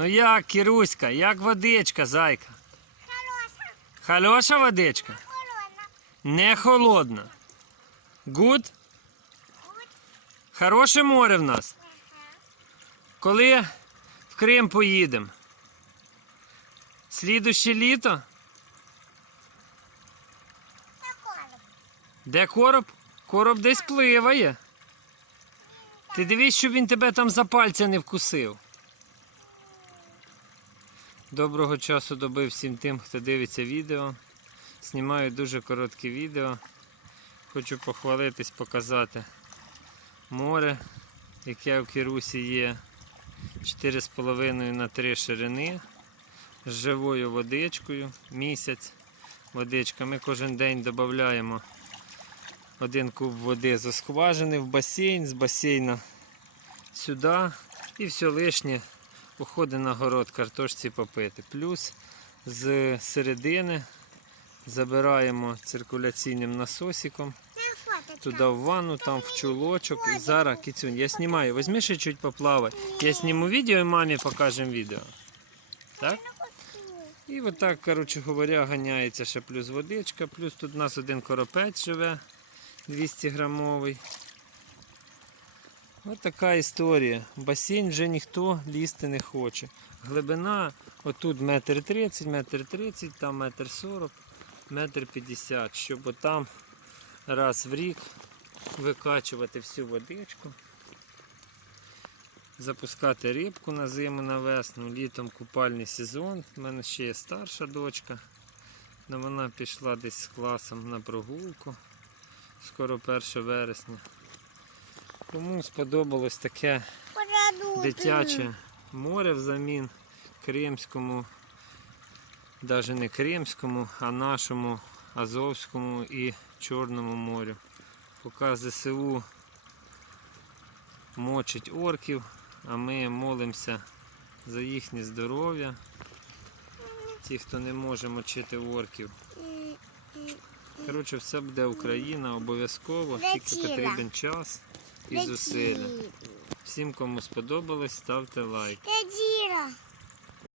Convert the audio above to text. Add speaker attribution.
Speaker 1: Ну як, Кіруська, як водичка, зайка?
Speaker 2: Хороша,
Speaker 1: Хороша водичка?
Speaker 2: холодна.
Speaker 1: Не холодна. Гуд? Хороше море в нас. Коли в Крим поїдемо? Слідуще літо?
Speaker 2: Такое.
Speaker 1: Де короб? Короб десь пливає. Ти дивись, щоб він тебе там за пальця не вкусив. Доброго часу доби всім тим, хто дивиться відео. Знімаю дуже коротке відео. Хочу похвалитись, показати море, яке в Кірусі є 4,5 на 3 ширини з живою водичкою місяць. Водичка. Ми кожен день додаємо один куб води з скважини в басейн, з басейна сюди. І все лишнє уходить на город картошці попити. Плюс з середини забираємо циркуляційним насосиком туди в ванну, там в чулочок. І зараз кицюнь, я знімаю. Візьми ще чуть поплавай. Я зніму відео і мамі покажемо відео. Так? І отак, коротше говоря, ганяється ще плюс водичка, плюс тут у нас один коропець живе 200 грамовий. Ось така історія. Басейн вже ніхто лізти не хоче. Глибина отут метр тридцять, метр тридцять, там метр сорок, метр п'ятдесят, щоб там раз в рік викачувати всю водичку. Запускати рибку на зиму на весну, літом купальний сезон. У мене ще є старша дочка. але вона пішла десь з класом на прогулку. Скоро 1 вересня. Кому сподобалось таке дитяче море взамін Кримському, навіть не Кримському, а нашому Азовському і Чорному морю. Поки ЗСУ мочить орків, а ми молимося за їхнє здоров'я. Ті, хто не може мочити орків. Коротше, все буде Україна обов'язково, тільки потрібен час і зусилля. Всім, кому сподобалось, ставте лайк.